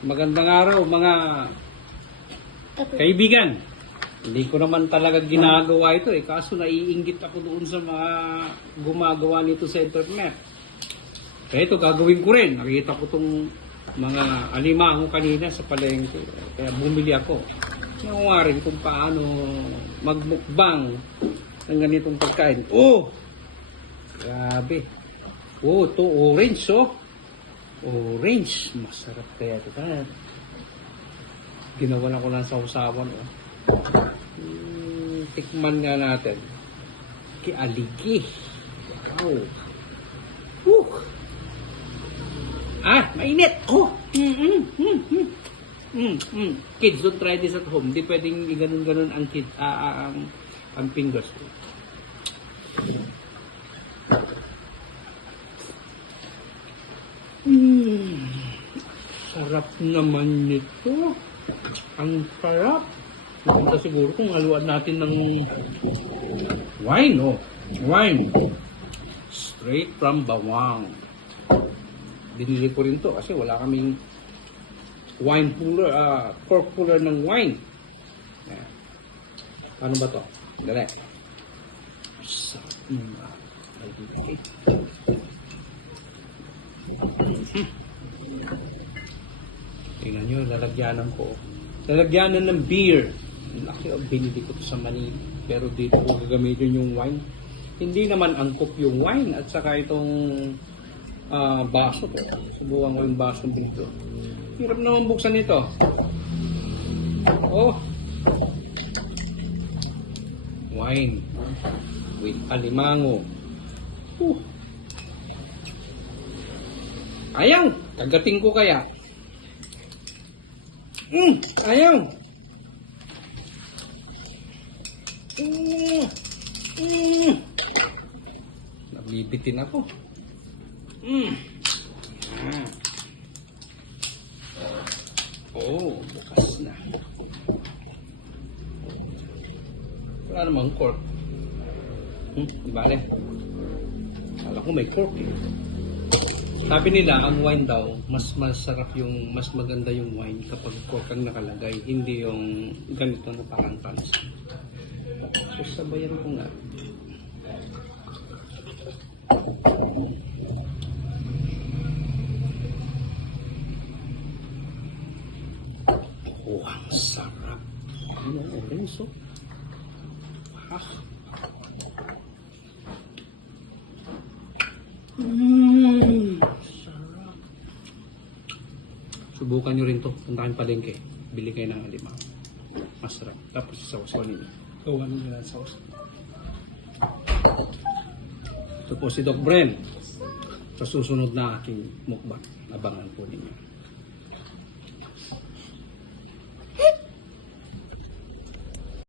Magandang araw mga kaibigan. Hindi ko naman talaga ginagawa ito kaso naiinggit ako doon sa mga gumagawa nito sa internet. Kaya ito gagawin ko rin. Nakita ko itong mga alimango kanina sa palengke. Kaya bumili ako. Nakuha rin kung paano magmukbang ng ganitong pagkain. Oh! Grabe. Oh, ito orange Orange. Masarap kaya ito. Ginawa na ko ng sausawan. Tikman nga natin. Kialigi. Wow. Mainit. Kids, don't try this at home. Hindi pwedeng ganun-ganun ang kids, ang fingers ko. Sarap naman nito. Ang sarap. Maganda siguro kung haluan natin ng wine, Wine. Straight from Bawang. Binili ko rin to kasi wala kaming wine cooler, cork cooler ng wine. Ayan. Paano ba to? Dali. Sarap nga. Tingnan nyo, lalagyanan ko. Lalagyanan ng beer. Laki o binili ko to sa Manila. Pero dito ko gagamitin yung wine. Hindi naman angkop yung wine at saka itong baso to. Subukan ko yung baso dito. Hirap naman buksan ito. Oh! Wine. With alimango. Ayaw! Kagating ko kaya. Ayaw! Nabibitin ako. Oh, bukas na. Wala namang cork. Di ba rin? Kala ko may cork Sabi nila, ang wine daw, mas masarap yung, mas maganda yung wine kapag cork ang nakalagay, hindi yung ganito na parang pansin. So, sabayan ko nga. Oh, ang sarap. Ano, orange, sarap. Subukan nyo rin to. Punta kayong palengke. Bili kayo ng alimango. Masarap. Tapos sausawan ninyo. Gawa ninyo ng sauce. Ito po si Doc Bren. Sa susunod na aking mukbang. Abangan po ninyo.